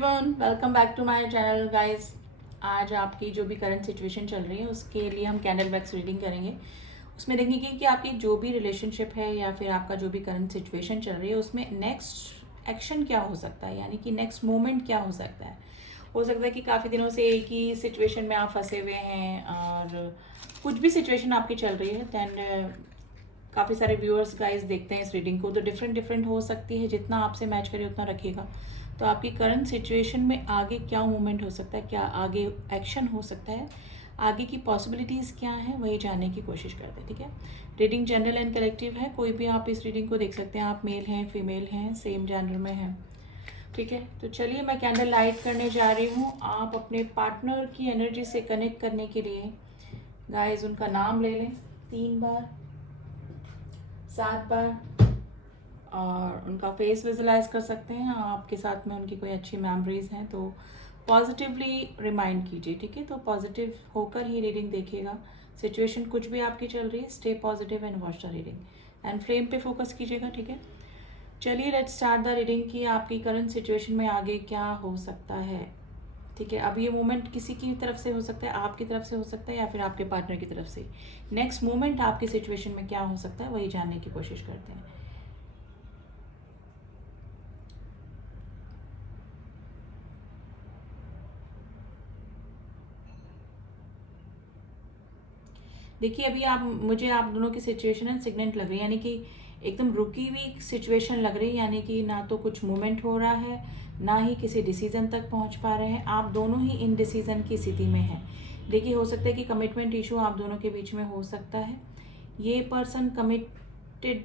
Everyone, welcome back to my channel guys. आज आपकी जो भी करंट सिचुएशन चल रही है उसके लिए हम कैंडल वैक्स रीडिंग करेंगे। उसमें देखेंगे कि आपकी जो भी रिलेशनशिप है या फिर आपका जो भी करंट सिचुएशन चल रही है उसमें नेक्स्ट एक्शन क्या हो सकता है, यानी कि नेक्स्ट मोमेंट क्या हो सकता है। हो सकता है कि काफ़ी दिनों से एक ही सिचुएशन में आप फंसे हुए हैं और कुछ भी सिचुएशन आपकी चल रही है। दैन काफ़ी सारे व्यूअर्स गाइस देखते हैं इस रीडिंग को, तो डिफरेंट डिफरेंट हो सकती है। जितना आपसे मैच करे उतना रखिएगा। तो आपकी करंट सिचुएशन में आगे क्या मूवमेंट हो सकता है, क्या आगे एक्शन हो सकता है, आगे की पॉसिबिलिटीज़ क्या हैं, वही जानने की कोशिश करते हैं। ठीक है, रीडिंग जनरल एंड कलेक्टिव है, कोई भी आप इस रीडिंग को देख सकते हैं। आप मेल हैं, फीमेल हैं, सेम जेंडर में हैं। ठीक है, तो चलिए मैं कैंडल लाइट करने जा रही हूँ। आप अपने पार्टनर की एनर्जी से कनेक्ट करने के लिए गाइस उनका नाम ले लें 3 बार, 7 बार, और उनका फेस विजुलाइज कर सकते हैं। आपके साथ में उनकी कोई अच्छी मेमोरीज हैं तो पॉजिटिवली रिमाइंड कीजिए। ठीक है, तो पॉजिटिव होकर ही रीडिंग देखिएगा। सिचुएशन कुछ भी आपकी चल रही है, stay positive and watch the reading and flame पे फोकस कीजिएगा। ठीक है, चलिए लेट्स स्टार्ट द रीडिंग की आपकी करंट सिचुएशन में आगे क्या हो सकता है। ठीक है, अब ये मोमेंट किसी की तरफ से हो सकता है, आपकी तरफ से हो सकता है या फिर आपके पार्टनर की तरफ से। नेक्स्ट मोमेंट आपकी सिचुएशन में क्या हो सकता है वही जानने की कोशिश करते हैं। देखिए अभी आप दोनों की सिचुएशन है सिग्नेंट लग रही है, यानी कि एकदम रुकी हुई सिचुएशन लग रही है। यानी कि ना तो कुछ मूवमेंट हो रहा है, ना ही किसी डिसीजन तक पहुंच पा रहे हैं। आप दोनों ही इन डिसीजन की स्थिति में हैं। देखिए हो सकता है कि कमिटमेंट इशू आप दोनों के बीच में हो सकता है। ये पर्सन कमिटेड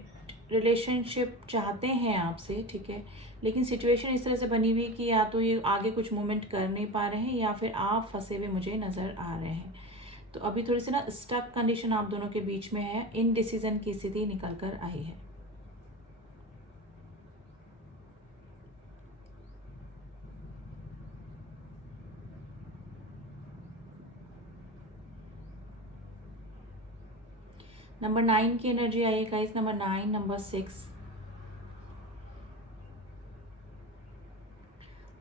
रिलेशनशिप चाहते हैं आपसे, ठीक है, लेकिन सिचुएशन इस तरह से बनी हुई कि या तो ये आगे कुछ मूवमेंट कर नहीं पा रहे हैं या फिर आप फंसे हुए मुझे नज़र आ रहे हैं। तो अभी थोड़ी सी ना स्टक कंडीशन आप दोनों के बीच में है, इन डिसीजन की स्थिति निकल कर आई है। नंबर 9 की एनर्जी आई है guys, number 9, number 6।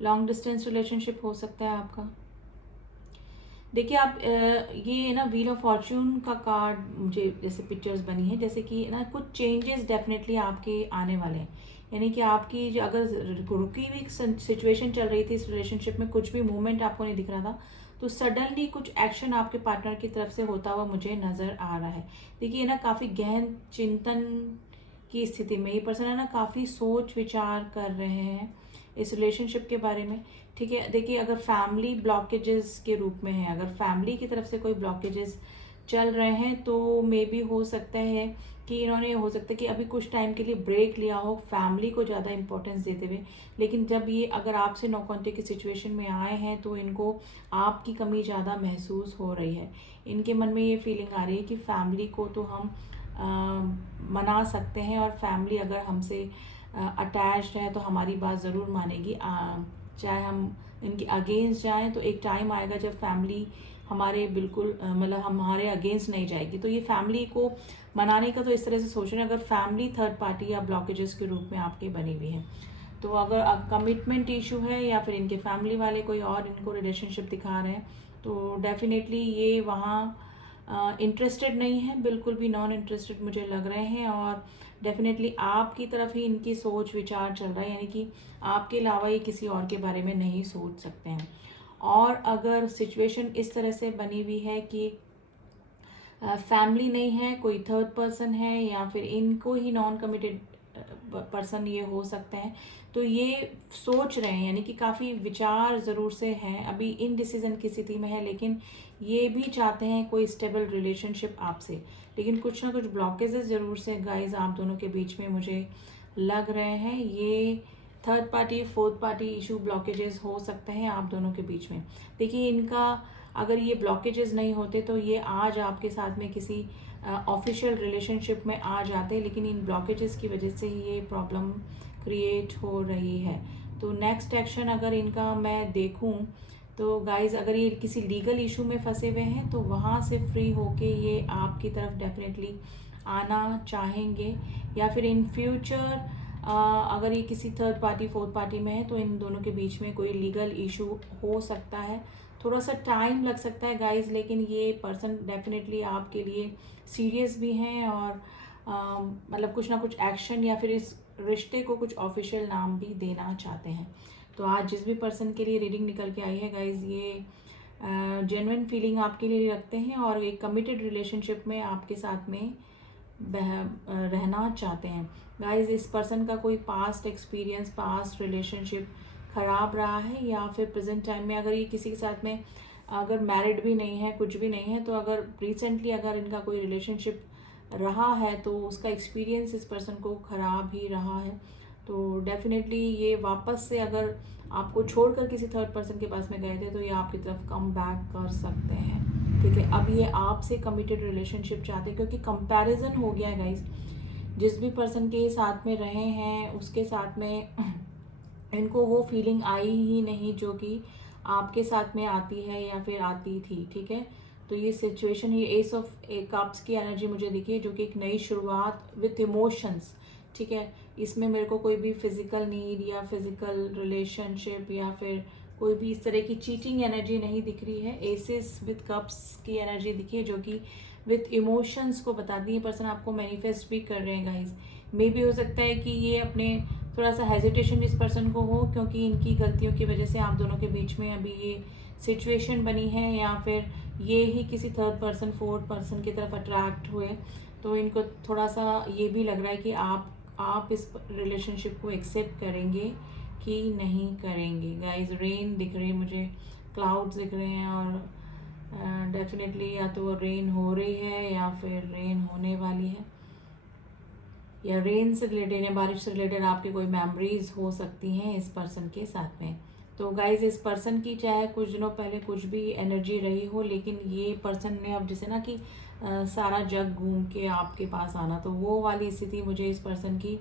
Long distance relationship हो सकता है आपका। देखिए आप ये ना व्हील ऑफ फॉर्च्यून का कार्ड मुझे जैसे पिक्चर्स बनी है, जैसे कि ना कुछ चेंजेस डेफिनेटली आपके आने वाले हैं। यानी कि आपकी जो अगर रुकी हुई सिचुएशन चल रही थी इस रिलेशनशिप में, कुछ भी मूवमेंट आपको नहीं दिख रहा था, तो सडनली कुछ एक्शन आपके पार्टनर की तरफ से होता हुआ मुझे नज़र आ रहा है। देखिए ना काफ़ी गहन चिंतन की स्थिति में ये पर्सन है ना, काफ़ी सोच विचार कर रहे हैं इस रिलेशनशिप के बारे में। ठीक है, देखिए अगर फैमिली ब्लॉकेजेस के रूप में है, अगर फैमिली की तरफ से कोई ब्लॉकेजेस चल रहे हैं तो मे बी हो सकता है कि इन्होंने, हो सकता है कि अभी कुछ टाइम के लिए ब्रेक लिया हो फैमिली को ज़्यादा इंपॉर्टेंस देते हुए। लेकिन जब ये अगर आपसे नो कॉन्टेक्ट की सिचुएशन में आए हैं तो इनको आपकी कमी ज़्यादा महसूस हो रही है। इनके मन में ये फीलिंग आ रही है कि फैमिली को तो हम मना सकते हैं और फैमिली अगर हमसे अटैच्ड है तो हमारी बात ज़रूर मानेगी। चाहे हम इनके अगेंस्ट जाएं तो एक टाइम आएगा जब फैमिली हमारे बिल्कुल मतलब हमारे अगेंस्ट नहीं जाएगी। तो ये फैमिली को मनाने का तो इस तरह से सोच रहे हैं, अगर फैमिली थर्ड पार्टी या ब्लॉकेजेस के रूप में आपकी बनी हुई है। तो अगर अब कमिटमेंट इशू है या फिर इनके फैमिली वाले कोई और इनको रिलेशनशिप दिखा रहे हैं तो डेफिनेटली ये वहाँ इंटरेस्टेड नहीं है, बिल्कुल भी नॉन इंटरेस्टेड मुझे लग रहे हैं। और डेफिनेटली आपकी तरफ ही इनकी सोच विचार चल रहा है, यानी कि आपके अलावा ये किसी और के बारे में नहीं सोच सकते हैं। और अगर सिचुएशन इस तरह से बनी हुई है कि फैमिली नहीं है, कोई थर्ड पर्सन है या फिर इनको ही नॉन कमिटेड पर्सन ये हो सकते हैं, तो ये सोच रहे हैं, यानी कि काफ़ी विचार ज़रूर से हैं, अभी इन डिसीजन की स्थिति में है। लेकिन ये भी चाहते हैं कोई स्टेबल रिलेशनशिप आपसे, लेकिन कुछ ना कुछ ब्लॉकेजेस ज़रूर से गाइज आप दोनों के बीच में मुझे लग रहे हैं। ये third party fourth party issue blockages हो सकते हैं आप दोनों के बीच में। देखिए इनका अगर ये ब्लॉकेजेस नहीं होते तो ये आज आपके साथ में किसी ऑफिशियल रिलेशनशिप में आ जाते, लेकिन इन ब्लॉकेजेस की वजह से ही ये प्रॉब्लम क्रिएट हो रही है। तो नेक्स्ट एक्शन अगर इनका मैं देखूं तो गाइज अगर ये किसी लीगल इशू में फंसे हुए हैं तो वहाँ से फ्री होके ये आपकी तरफ डेफिनेटली आना चाहेंगे, या फिर इन फ्यूचर अगर ये किसी थर्ड पार्टी फोर्थ पार्टी में है तो इन दोनों के बीच में कोई लीगल इशू हो सकता है। थोड़ा सा टाइम लग सकता है गाइज, लेकिन ये पर्सन डेफिनेटली आपके लिए सीरियस भी हैं और मतलब कुछ ना कुछ एक्शन या फिर इस रिश्ते को कुछ ऑफिशियल नाम भी देना चाहते हैं। तो आज जिस भी पर्सन के लिए रीडिंग निकल के आई है गाइज, ये जेन्युइन फीलिंग आपके लिए रखते हैं और एक कमिटेड रिलेशनशिप में आपके साथ में रहना चाहते हैं। गाइज इस पर्सन का कोई पास्ट एक्सपीरियंस, पास्ट रिलेशनशिप ख़राब रहा है या फिर प्रेजेंट टाइम में अगर ये किसी के साथ में अगर मैरिड भी नहीं है, कुछ भी नहीं है, तो अगर रिसेंटली अगर इनका कोई रिलेशनशिप रहा है तो उसका एक्सपीरियंस इस पर्सन को ख़राब ही रहा है। तो डेफिनेटली ये वापस से अगर आपको छोड़कर किसी थर्ड पर्सन के पास में गए थे तो ये आपकी तरफ कम बैक कर सकते हैं। ठीक है, अब ये आपसे कमिटेड रिलेशनशिप चाहते हैं क्योंकि कंपैरिजन हो गया है गाइज। जिस भी पर्सन के साथ में रहे हैं उसके साथ में इनको वो फीलिंग आई ही नहीं जो कि आपके साथ में आती है या फिर आती थी। ठीक है, तो ये सिचुएशन, ये एस ऑफ कप्स की एनर्जी मुझे दिखी है जो कि एक नई शुरुआत विथ इमोशंस। ठीक है, इसमें मेरे को कोई भी फिजिकल नीड या फिजिकल रिलेशनशिप या फिर कोई भी इस तरह की चीटिंग एनर्जी नहीं दिख रही है। एसेस विथ कप्स की एनर्जी दिखी है जो कि विथ इमोशंस को बताती है। पर्सन आपको मैनिफेस्ट भी कर रहे हैं गाइज। मे भी हो सकता है कि ये अपने थोड़ा सा हेजिटेशन इस पर्सन को हो क्योंकि इनकी गलतियों की वजह से आप दोनों के बीच में अभी ये सिचुएशन बनी है या फिर ये ही किसी थर्ड पर्सन फोर्थ पर्सन की तरफ अट्रैक्ट हुए। तो इनको थोड़ा सा ये भी लग रहा है कि आप इस रिलेशनशिप को एक्सेप्ट करेंगे कि नहीं करेंगे। गाइज रेन दिख रही है मुझे, क्लाउड्स दिख रहे हैं और डेफिनेटली या तो रेन हो रही है या फिर रेन होने वाली है या रेन से रिलेटेड या बारिश से रिलेटेड आपकी कोई मेमोरीज हो सकती हैं इस पर्सन के साथ में। तो गाइज इस पर्सन की चाहे कुछ दिनों पहले कुछ भी एनर्जी रही हो, लेकिन ये पर्सन ने अब जैसे ना कि सारा जग घूम के आपके पास आना, तो वो वाली स्थिति मुझे इस पर्सन की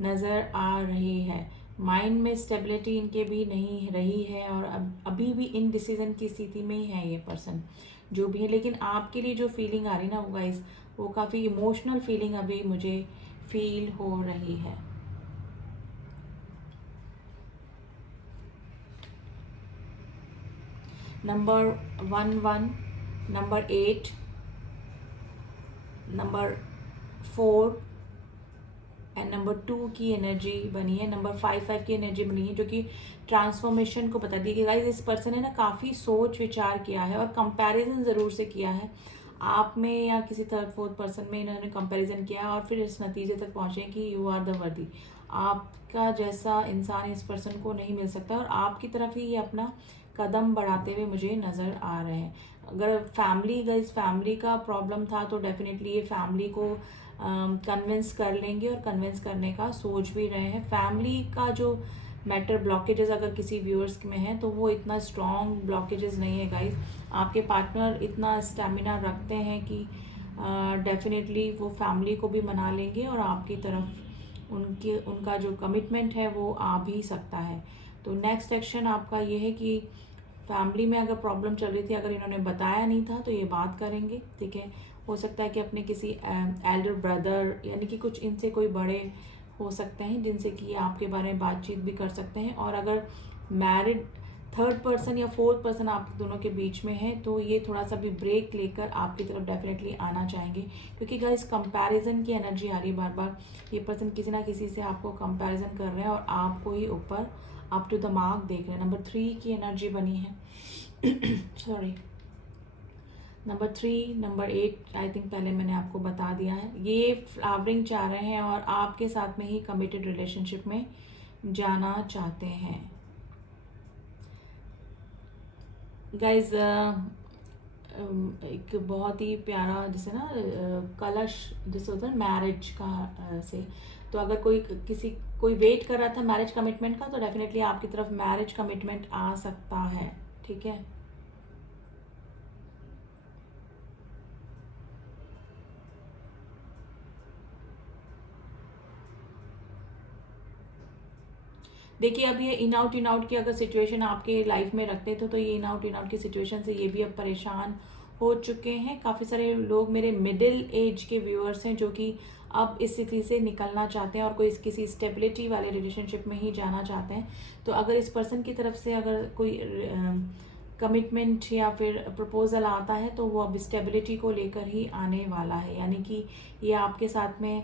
नज़र आ रही है। माइंड में स्टेबिलिटी इनके भी नहीं रही है और अभी भी इन डिसीजन की स्थिति में ही है ये पर्सन जो भी है। लेकिन आपके लिए जो फीलिंग आ रही ना वो गाइज, वो काफ़ी इमोशनल फीलिंग अभी मुझे फील हो रही है। Number 11, number 8, number 4 and number 2 की एनर्जी बनी है। नंबर 5 की एनर्जी बनी है जो कि ट्रांसफॉर्मेशन को बताती है कि गाइस इस पर्सन ने ना काफ़ी सोच विचार किया है और कंपैरिजन ज़रूर से किया है आप में या किसी थर्ड फोर्थ पर्सन में। इन्होंने कंपैरिजन किया और फिर इस नतीजे तक पहुँचे कि यू आर द वर्दी। आपका जैसा इंसान इस पर्सन को नहीं मिल सकता और आपकी तरफ ही ये अपना कदम बढ़ाते हुए मुझे नज़र आ रहे हैं। अगर फैमिली का प्रॉब्लम था तो डेफिनेटली ये फैमिली को कन्विंस कर लेंगे और कन्विंस करने का सोच भी रहे हैं। फैमिली का जो मैटर ब्लॉकेजेस अगर किसी व्यूअर्स में है तो वो इतना स्ट्रॉन्ग ब्लॉकेजेस नहीं है गाइस। आपके पार्टनर इतना स्टेमिना रखते हैं कि डेफिनेटली वो फैमिली को भी मना लेंगे और आपकी तरफ उनका जो कमिटमेंट है वो आ भी सकता है। तो नेक्स्ट एक्शन आपका ये है कि फैमिली में अगर प्रॉब्लम चल रही थी, अगर इन्होंने बताया नहीं था तो ये बात करेंगे। ठीक है, हो सकता है कि अपने किसी एल्डर ब्रदर यानी कि कुछ इनसे कोई बड़े हो सकते हैं जिनसे कि आपके बारे में बातचीत भी कर सकते हैं। और अगर मैरिड थर्ड पर्सन या फोर्थ पर्सन आप दोनों के बीच में है तो ये थोड़ा सा भी ब्रेक लेकर आपकी तरफ डेफिनेटली आना चाहेंगे क्योंकि गाइस कंपैरिजन की एनर्जी आ रही है बार बार। ये पर्सन किसी ना किसी से आपको कंपैरिजन कर रहे हैं और आपको ही ऊपर अप टू द मार्क देख रहे हैं। नंबर 3 की एनर्जी बनी है sorry, number 3, number 8 I think पहले मैंने आपको बता दिया है। ये फ्लावरिंग चाह रहे हैं और आपके साथ में ही कमिटेड रिलेशनशिप में जाना चाहते हैं। गाइज एक बहुत ही प्यारा जैसे ना कलश जैसे होता है मैरिज का से, तो अगर कोई वेट कर रहा था मैरिज कमिटमेंट का तो डेफिनेटली आपकी तरफ मैरिज कमिटमेंट आ सकता है। ठीक है, देखिए अब ये इन आउट की अगर सिचुएशन आपके लाइफ में रखते थे तो ये इन आउट की सिचुएशन से ये भी अब परेशान हो चुके हैं। काफ़ी सारे लोग मेरे मिडिल एज के व्यूअर्स हैं जो कि अब इस स्थिति से निकलना चाहते हैं और कोई किसी स्टेबिलिटी वाले रिलेशनशिप में ही जाना चाहते हैं। तो अगर इस पर्सन की तरफ से अगर कोई कमिटमेंट या फिर प्रपोजल आता है तो वो अब स्टेबिलिटी को लेकर ही आने वाला है, यानी कि ये आपके साथ में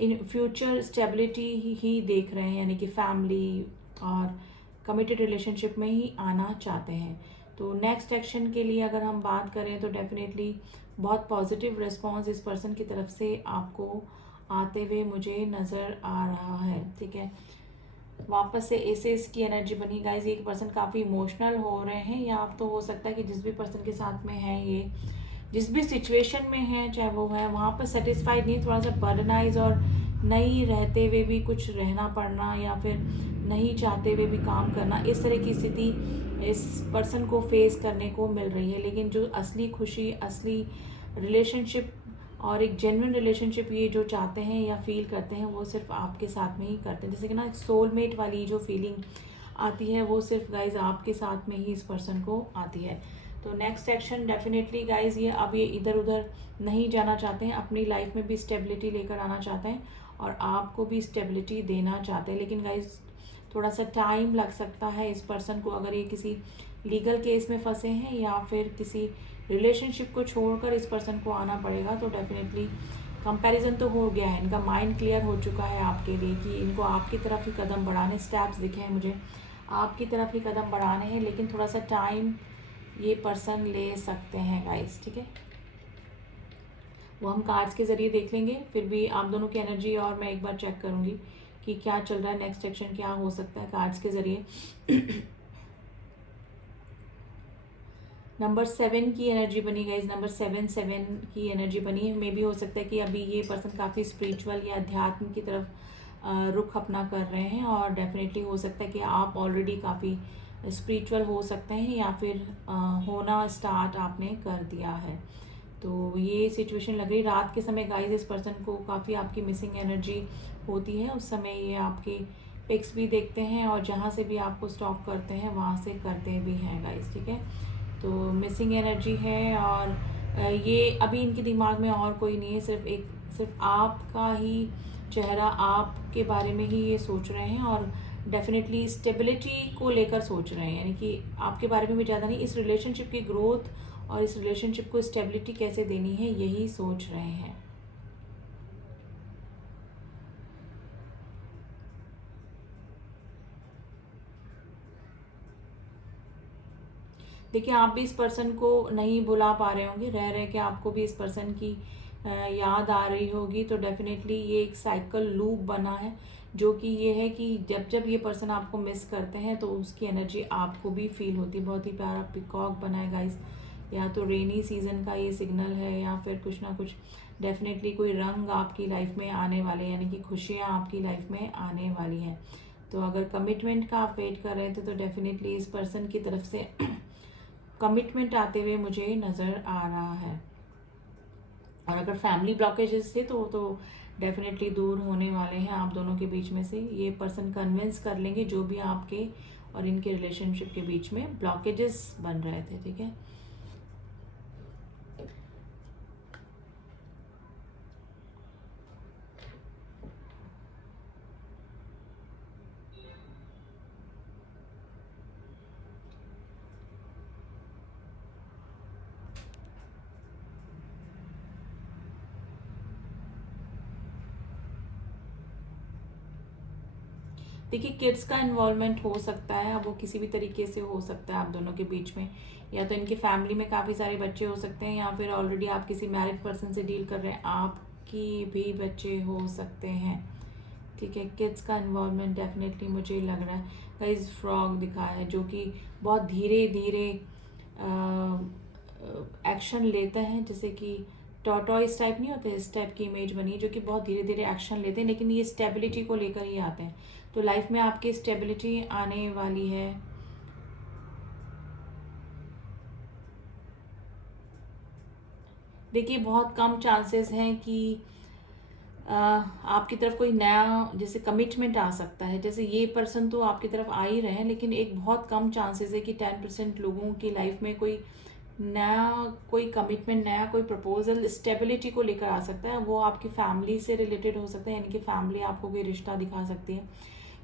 इन फ्यूचर स्टेबिलिटी ही देख रहे हैं, यानी कि फैमिली और कमिटेड रिलेशनशिप में ही आना चाहते हैं। तो नेक्स्ट एक्शन के लिए अगर हम बात करें तो डेफिनेटली बहुत पॉजिटिव रिस्पॉन्स इस पर्सन की तरफ से आपको आते हुए मुझे नज़र आ रहा है। ठीक है, वापस से एसेस की एनर्जी बनी गाइज। एक पर्सन काफ़ी इमोशनल हो रहे हैं, या तो हो सकता है कि जिस भी पर्सन के साथ में है ये जिस भी सिचुएशन में है, चाहे वो है वहाँ पर सेटिस्फाइड नहीं, थोड़ा सा बर्डनाइज और नहीं रहते हुए भी कुछ रहना पड़ना या फिर नहीं चाहते हुए भी काम करना, इस तरह की स्थिति इस पर्सन को फेस करने को मिल रही है। लेकिन जो असली खुशी, असली रिलेशनशिप और एक जेन्युइन रिलेशनशिप ये जो चाहते हैं या फील करते हैं वो सिर्फ आपके साथ में ही करते हैं। जैसे कि ना सोलमेट वाली जो फीलिंग आती है वो सिर्फ गाइज आपके साथ में ही इस पर्सन को आती है। तो नेक्स्ट एक्शन डेफिनेटली गाइज ये अब ये इधर उधर नहीं जाना चाहते हैं, अपनी लाइफ में भी स्टेबिलिटी लेकर आना चाहते हैं और आपको भी स्टेबिलिटी देना चाहते हैं। लेकिन गाइज थोड़ा सा टाइम लग सकता है इस पर्सन को, अगर ये किसी लीगल केस में फंसे हैं या फिर किसी रिलेशनशिप को छोड़कर इस पर्सन को आना पड़ेगा। तो डेफिनेटली कंपैरिजन तो हो गया है, इनका माइंड क्लियर हो चुका है आपके लिए कि इनको आपकी तरफ ही कदम बढ़ाने, स्टेप्स दिखे हैं मुझे, आपकी तरफ ही कदम बढ़ाने हैं। लेकिन थोड़ा सा टाइम ये पर्सन ले सकते हैं गाइस। ठीक है, वो हम कार्ड्स के ज़रिए देख लेंगे, फिर भी आप दोनों की एनर्जी और मैं एक बार चेक करूँगी कि क्या चल रहा है, नेक्स्ट एक्शन क्या हो सकता है कार्ड्स के ज़रिए। नंबर 7 की एनर्जी बनी गाइज, नंबर 7 की एनर्जी बनी है। मे भी हो सकता है कि अभी ये पर्सन काफ़ी स्पिरिचुअल या अध्यात्म की तरफ रुख अपना कर रहे हैं और डेफिनेटली हो सकता है कि आप ऑलरेडी काफ़ी स्पिरिचुअल हो सकते हैं या फिर होना स्टार्ट आपने कर दिया है। तो ये सिचुएशन लग रही रात के समय गाइज, इस पर्सन को काफ़ी आपकी मिसिंग एनर्जी होती है। उस समय ये आपकी पिक्स भी देखते हैं और जहाँ से भी आपको स्टॉक करते हैं वहाँ से करते भी हैं गाइज। ठीक है, तो मिसिंग एनर्जी है और ये अभी इनके दिमाग में और कोई नहीं है, सिर्फ आपका ही चेहरा, आपके बारे में ही ये सोच रहे हैं और डेफिनेटली स्टेबिलिटी को लेकर सोच रहे हैं, यानी कि आपके बारे में भी ज़्यादा नहीं, इस रिलेशनशिप की ग्रोथ और इस रिलेशनशिप को स्टेबिलिटी कैसे देनी है यही सोच रहे हैं। देखिए, आप भी इस पर्सन को नहीं भुला पा रहे होंगे, रह रहे कि आपको भी इस पर्सन की याद आ रही होगी। तो डेफिनेटली ये एक साइकिल लूप बना है, जो कि ये है कि जब जब ये पर्सन आपको मिस करते हैं तो उसकी एनर्जी आपको भी फील होती है। बहुत ही प्यारा पिकॉक बना है गाइस, या तो रेनी सीजन का ये सिग्नल है या फिर कुछ ना कुछ डेफिनेटली कोई रंग आपकी लाइफ में आने वाले, यानी कि खुशियाँ आपकी लाइफ में आने वाली हैं। तो अगर कमिटमेंट का आप वेट कर रहे थे तो डेफिनेटली इस पर्सन की तरफ से कमिटमेंट आते हुए मुझे नज़र आ रहा है। और अगर फैमिली ब्लॉकेजेस थे तो डेफिनेटली दूर होने वाले हैं आप दोनों के बीच में से। ये पर्सन कन्विंस कर लेंगे जो भी आपके और इनके रिलेशनशिप के बीच में ब्लॉकेजेस बन रहे थे। ठीक है, देखिए किड्स का इन्वॉल्वमेंट हो सकता है, अब वो किसी भी तरीके से हो सकता है आप दोनों के बीच में, या तो इनकी फैमिली में काफ़ी सारे बच्चे हो सकते हैं या फिर ऑलरेडी आप किसी मैरिड पर्सन से डील कर रहे हैं, आपकी भी बच्चे हो सकते हैं। ठीक है, किड्स का इन्वॉल्वमेंट डेफिनेटली मुझे लग रहा है। गाइस फ्रॉग दिखा है जो कि बहुत धीरे धीरे एक्शन लेते हैं, जैसे कि टॉर्टॉइस टाइप नहीं होते, इस टाइप की इमेज बनी है जो कि बहुत धीरे धीरे एक्शन लेते हैं, लेकिन ये स्टेबिलिटी को लेकर ही आते हैं। तो लाइफ में आपकी स्टेबिलिटी आने वाली है। देखिए बहुत कम चांसेस हैं कि आपकी तरफ कोई नया जैसे कमिटमेंट आ सकता है। जैसे ये पर्सन तो आपकी तरफ आ ही रहे हैं, लेकिन एक बहुत कम चांसेस है कि 10% लोगों की लाइफ में कोई नया कोई कमिटमेंट, नया कोई प्रपोजल स्टेबिलिटी को लेकर आ सकता है। वो आपकी फैमिली से रिलेटेड हो सकता है, यानी कि फैमिली आपको कोई रिश्ता दिखा सकती है,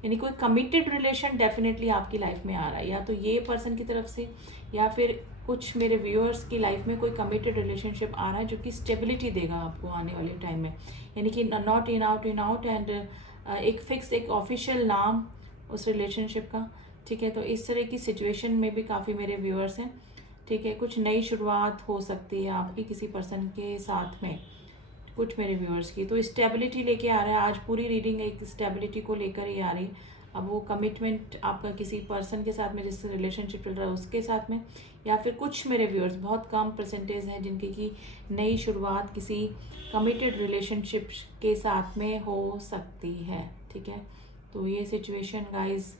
यानी कोई कमिटेड रिलेशन डेफिनेटली आपकी लाइफ में आ रहा है, या तो ये पर्सन की तरफ से या फिर कुछ मेरे व्यूअर्स की लाइफ में कोई कमिटेड रिलेशनशिप आ रहा है जो कि स्टेबिलिटी देगा आपको आने वाले टाइम में, यानी कि नॉट इन आउट एंड एक फिक्स, एक ऑफिशियल नाम उस रिलेशनशिप का। ठीक है, तो इस तरह की सिचुएशन में भी काफ़ी मेरे व्यूअर्स हैं। ठीक है, कुछ नई शुरुआत हो सकती है आपकी किसी पर्सन के साथ में, कुछ मेरे व्यूअर्स की। तो स्टेबिलिटी लेके आ रहा है, आज पूरी रीडिंग एक स्टेबिलिटी को लेकर ही आ रही है। अब वो कमिटमेंट आपका किसी पर्सन के साथ में जिससे रिलेशनशिप चल रहा है उसके साथ में, या फिर कुछ मेरे व्यूअर्स, बहुत कम परसेंटेज हैं जिनकी की नई शुरुआत किसी कमिटेड रिलेशनशिप के साथ में हो सकती है। ठीक है, तो ये सिचुएशन गाइज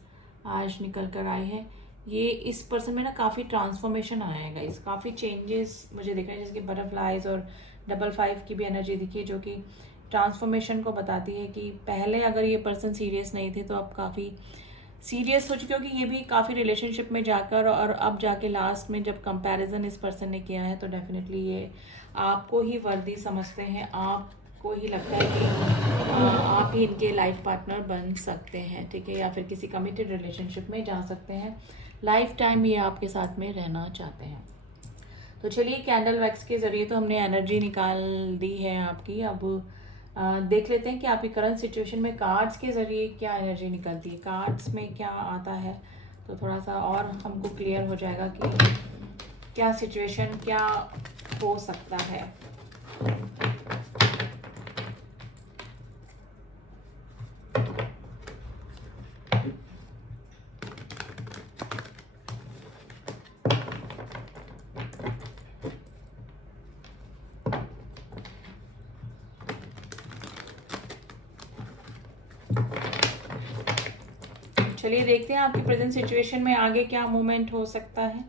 आज निकल कर आए हैं। ये इस पर्सन में ना काफ़ी ट्रांसफॉर्मेशन आया है गाइज, काफ़ी चेंजेस मुझे दिख रहे हैं, जैसे कि बटरफ्लाइज और 5 की भी एनर्जी दिखी है जो कि ट्रांसफॉर्मेशन को बताती है कि पहले अगर ये पर्सन सीरियस नहीं थे तो अब काफ़ी सीरियस हो चुके हो, कि ये भी काफ़ी रिलेशनशिप में जाकर और अब जाके लास्ट में जब कंपैरिजन इस पर्सन ने किया है तो डेफिनेटली ये आपको ही वर्दी समझते हैं, आपको ही लगता है कि आप ही इनके लाइफ पार्टनर बन सकते हैं। ठीक है, या फिर किसी कमिटेड रिलेशनशिप में जा सकते हैं, लाइफ टाइम ये आपके साथ में रहना चाहते हैं। तो चलिए, कैंडल वैक्स के ज़रिए तो हमने एनर्जी निकाल दी है आपकी। अब देख लेते हैं कि आपकी करंट सिचुएशन में कार्ड्स के ज़रिए क्या एनर्जी निकलती है, कार्ड्स में क्या आता है, तो थोड़ा सा और हमको क्लियर हो जाएगा कि क्या सिचुएशन क्या हो सकता है। चलिए देखते हैं आपकी प्रेजेंट सिचुएशन में आगे क्या मूवमेंट हो सकता है।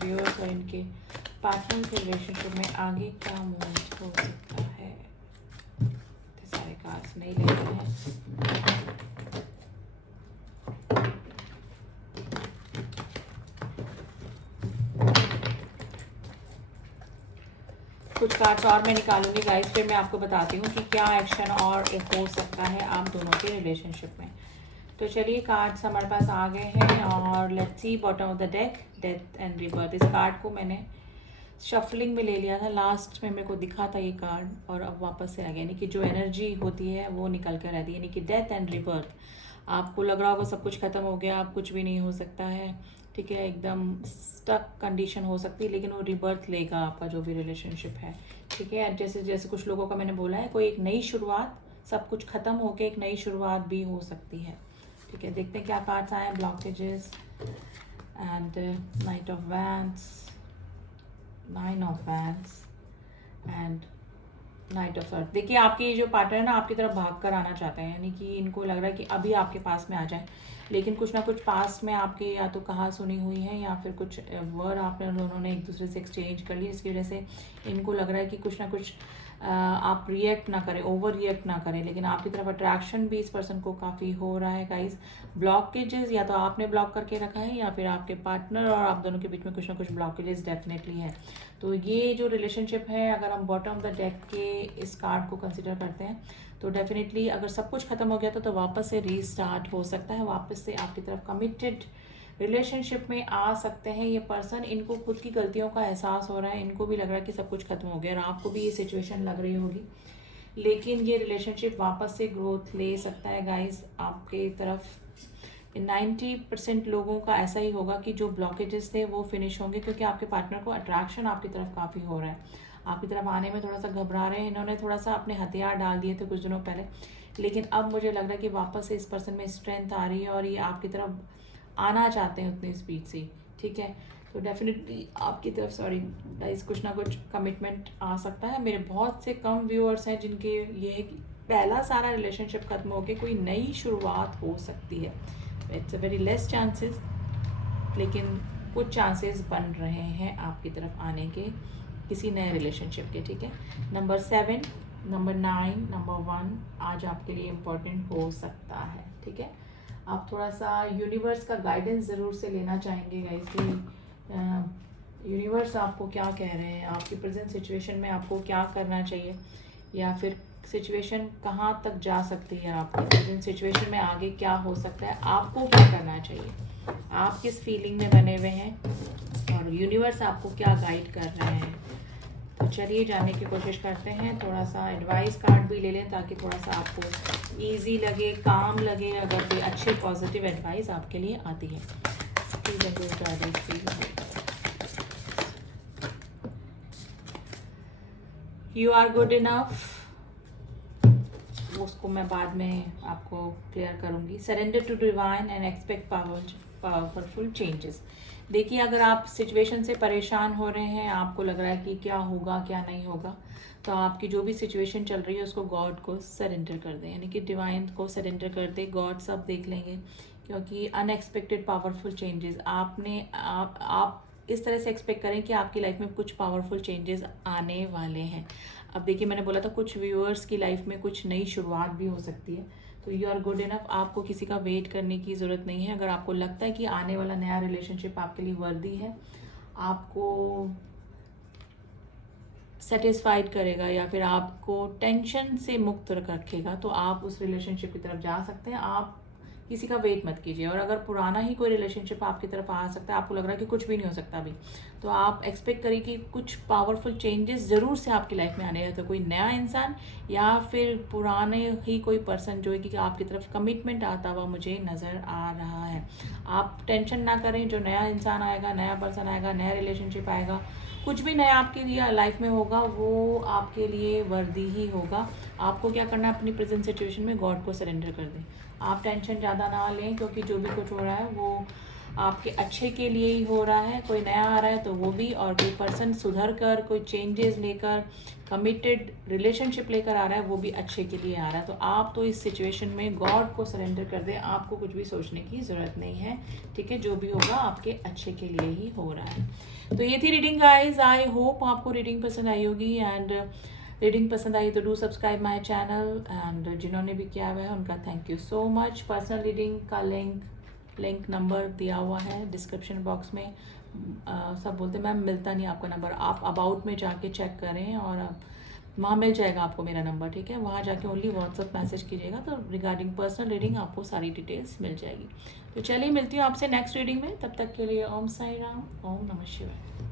व्यूअर्स और इनके पार्टनर के रिलेशनशिप में आगे क्या मूवमेंट हो सकता है। सारे कार्ड्स नहीं ले रहे हैं। कुछ कार्ड्स और मैं निकालूंगी गाइस, फिर मैं आपको बताती हूँ कि क्या एक्शन और हो सकता है आप दोनों के रिलेशनशिप में। तो चलिए, कार्ड्स हमारे पास आ गए हैं और let's see bottom of the deck, death and rebirth. इस कार्ड को मैंने शफलिंग में ले लिया था, लास्ट में मेरे को दिखा था ये कार्ड और अब वापस से आ गया, यानी कि जो एनर्जी होती है वो निकल कर रहती है, यानी कि डेथ एंड रिबर्थ। आपको लग रहा होगा सब कुछ खत्म हो गया, अब कुछ भी नहीं हो सकता है। ठीक है, एकदम स्टक कंडीशन हो सकती है, लेकिन वो रिबर्थ लेगा आपका जो भी रिलेशनशिप है। ठीक है, जैसे जैसे कुछ लोगों का मैंने बोला है, कोई एक नई शुरुआत, सब कुछ खत्म होकर एक नई शुरुआत भी हो सकती है। ठीक है, देखते हैं क्या कार्ड्स आए हैं। Blockages and night of wands, 9 of wands and night of earth. देखिए, आपके जो पार्टनर है ना आपकी तरफ भाग कर आना चाहते हैं, यानी कि इनको लग रहा है कि अभी आपके पास में आ जाए, लेकिन कुछ ना कुछ पास्ट में आपके या तो कहा सुनी हुई है या फिर कुछ वर्ड आपने दोनों ने एक दूसरे से एक्सचेंज कर ली, जिसकी वजह से इनको लग रहा है कि कुछ ना कुछ आप रिएक्ट ना करें, ओवर रिएक्ट ना करें, लेकिन आपकी तरफ अट्रैक्शन भी इस पर्सन को काफ़ी हो रहा है गाइस। ब्लॉकेजेस या तो आपने ब्लॉक करके रखा है या फिर आपके पार्टनर और आप दोनों के बीच में कुछ ना कुछ ब्लॉकेजेस डेफिनेटली है। तो ये जो रिलेशनशिप है, अगर हम बॉटम ऑफ द डेक के इस कार्ड को कंसिडर करते हैं तो डेफिनेटली अगर सब कुछ खत्म हो गया तो वापस से रीस्टार्ट हो सकता है, वापस से आपकी तरफ कमिटेड रिलेशनशिप में आ सकते हैं ये पर्सन। इनको खुद की गलतियों का एहसास हो रहा है, इनको भी लग रहा है कि सब कुछ खत्म हो गया और आपको भी ये सिचुएशन लग रही होगी, लेकिन ये रिलेशनशिप वापस से ग्रोथ ले सकता है गाइस आपके तरफ। 90% लोगों का ऐसा ही होगा कि जो ब्लॉकेजेस थे वो फिनिश होंगे, क्योंकि आपके पार्टनर को अट्रैक्शन आपकी तरफ काफ़ी हो रहा है, आपकी तरफ आने में थोड़ा सा घबरा रहे हैं। इन्होंने थोड़ा सा अपने हथियार डाल दिए थे कुछ दिनों पहले, लेकिन अब मुझे लग रहा है कि वापस से इस पर्सन में स्ट्रेंथ आ रही है और ये आपकी तरफ आना चाहते हैं उतनी स्पीड से। ठीक है, तो डेफिनेटली आपकी तरफ सॉरी गाइस कुछ ना कुछ कमिटमेंट आ सकता है। मेरे बहुत से कम व्यूअर्स हैं जिनके ये है कि पहला सारा रिलेशनशिप खत्म होकर कोई नई शुरुआत हो सकती है। It's a very less chances, लेकिन कुछ चांसेस बन रहे हैं आपकी तरफ आने के किसी नए रिलेशनशिप के। ठीक है, नंबर 7 नंबर 9, नंबर 1 आज आपके लिए इम्पोर्टेंट हो सकता है, ठीक है। आप थोड़ा सा यूनिवर्स का गाइडेंस ज़रूर से लेना चाहेंगे गाइस कि यूनिवर्स आपको क्या कह रहे हैं, आपकी प्रेजेंट सिचुएशन में आपको क्या करना चाहिए, या फिर सिचुएशन कहाँ तक जा सकती है, आपकी प्रेजेंट सिचुएशन में आगे क्या हो सकता है, आपको क्या करना चाहिए, आप किस फीलिंग में बने हुए हैं और यूनिवर्स आपको क्या गाइड कर रहे हैं। तो चलिए जानने की कोशिश करते हैं। थोड़ा सा एडवाइस कार्ड भी ले लें ताकि थोड़ा सा आपको इजी लगे, काम लगे, अगर कोई अच्छी पॉजिटिव एडवाइस आपके लिए आती है। यू आर गुड इनफ, उसको मैं बाद में आपको क्लियर करूंगी। Surrender to divine and expect powerful changes. देखिए अगर आप सिचुएशन से परेशान हो रहे हैं, आपको लग रहा है कि क्या होगा क्या नहीं होगा, तो आपकी जो भी सिचुएशन चल रही है उसको गॉड को सरेंडर कर दें, यानी कि डिवाइन को सरेंडर कर दें। गॉड सब देख लेंगे, क्योंकि अनएक्सपेक्टेड पावरफुल चेंजेस आप इस तरह से एक्सपेक्ट करें कि आपकी लाइफ में कुछ पावरफुल चेंजेस आने वाले हैं। अब देखिए मैंने बोला था कुछ व्यूअर्स की लाइफ में कुछ नई शुरुआत भी हो सकती है, तो यू आर गुड इनफ, आपको किसी का वेट करने की ज़रूरत नहीं है। अगर आपको लगता है कि आने वाला नया रिलेशनशिप आपके लिए वर्दी है, आपको सेटिस्फाइड करेगा या फिर आपको टेंशन से मुक्त रखेगा, तो आप उस रिलेशनशिप की तरफ जा सकते हैं। आप किसी का वेट मत कीजिए। और अगर पुराना ही कोई रिलेशनशिप आपकी तरफ आ सकता है, आपको लग रहा है कि कुछ भी नहीं हो सकता अभी, तो आप एक्सपेक्ट करिए कि कुछ पावरफुल चेंजेस ज़रूर से आपकी लाइफ में आने हैं। तो कोई नया इंसान या फिर पुराने ही कोई पर्सन जो है कि आपकी तरफ कमिटमेंट आता हुआ मुझे नज़र आ रहा है। आप टेंशन ना करें, जो नया इंसान आएगा, नया पर्सन आएगा, नया रिलेशनशिप आएगा, कुछ भी नया आपके लिए लाइफ में होगा, वो आपके लिए वर्दी ही होगा। आपको क्या करना है, अपनी प्रेजेंट सिचुएशन में गॉड को सरेंडर कर दें। आप टेंशन ज़्यादा ना लें, क्योंकि जो भी कुछ हो रहा है वो आपके अच्छे के लिए ही हो रहा है। कोई नया आ रहा है तो वो भी, और कोई पर्सन सुधर कर कोई चेंजेस लेकर कमिटेड रिलेशनशिप लेकर आ रहा है, वो भी अच्छे के लिए आ रहा है। तो आप तो इस सिचुएशन में गॉड को सरेंडर कर दें, आपको कुछ भी सोचने की ज़रूरत नहीं है, ठीक है। जो भी होगा आपके अच्छे के लिए ही हो रहा है। तो ये थी रीडिंग गाइज, आई होप आपको रीडिंग पसंद आई होगी। एंड रीडिंग पसंद आई तो do subscribe my channel, and जिन्होंने भी किया हुआ है उनका thank you so much. Personal reading का लिंक नंबर दिया हुआ है डिस्क्रिप्शन बॉक्स में। सब बोलते हैं मैम मिलता नहीं आपका नंबर, आप अबाउट में जाके चेक करें और वहाँ मिल जाएगा आपको मेरा नंबर, ठीक है। वहाँ जाके ओनली व्हाट्सअप मैसेज कीजिएगा, तो रिगार्डिंग पर्सनल रीडिंग आपको सारी डिटेल्स मिल जाएगी। तो चलिए मिलती हूँ आपसे नेक्स्ट रीडिंग में, तब तक के लिए ओम साई राम, ओम नमः शिवाय।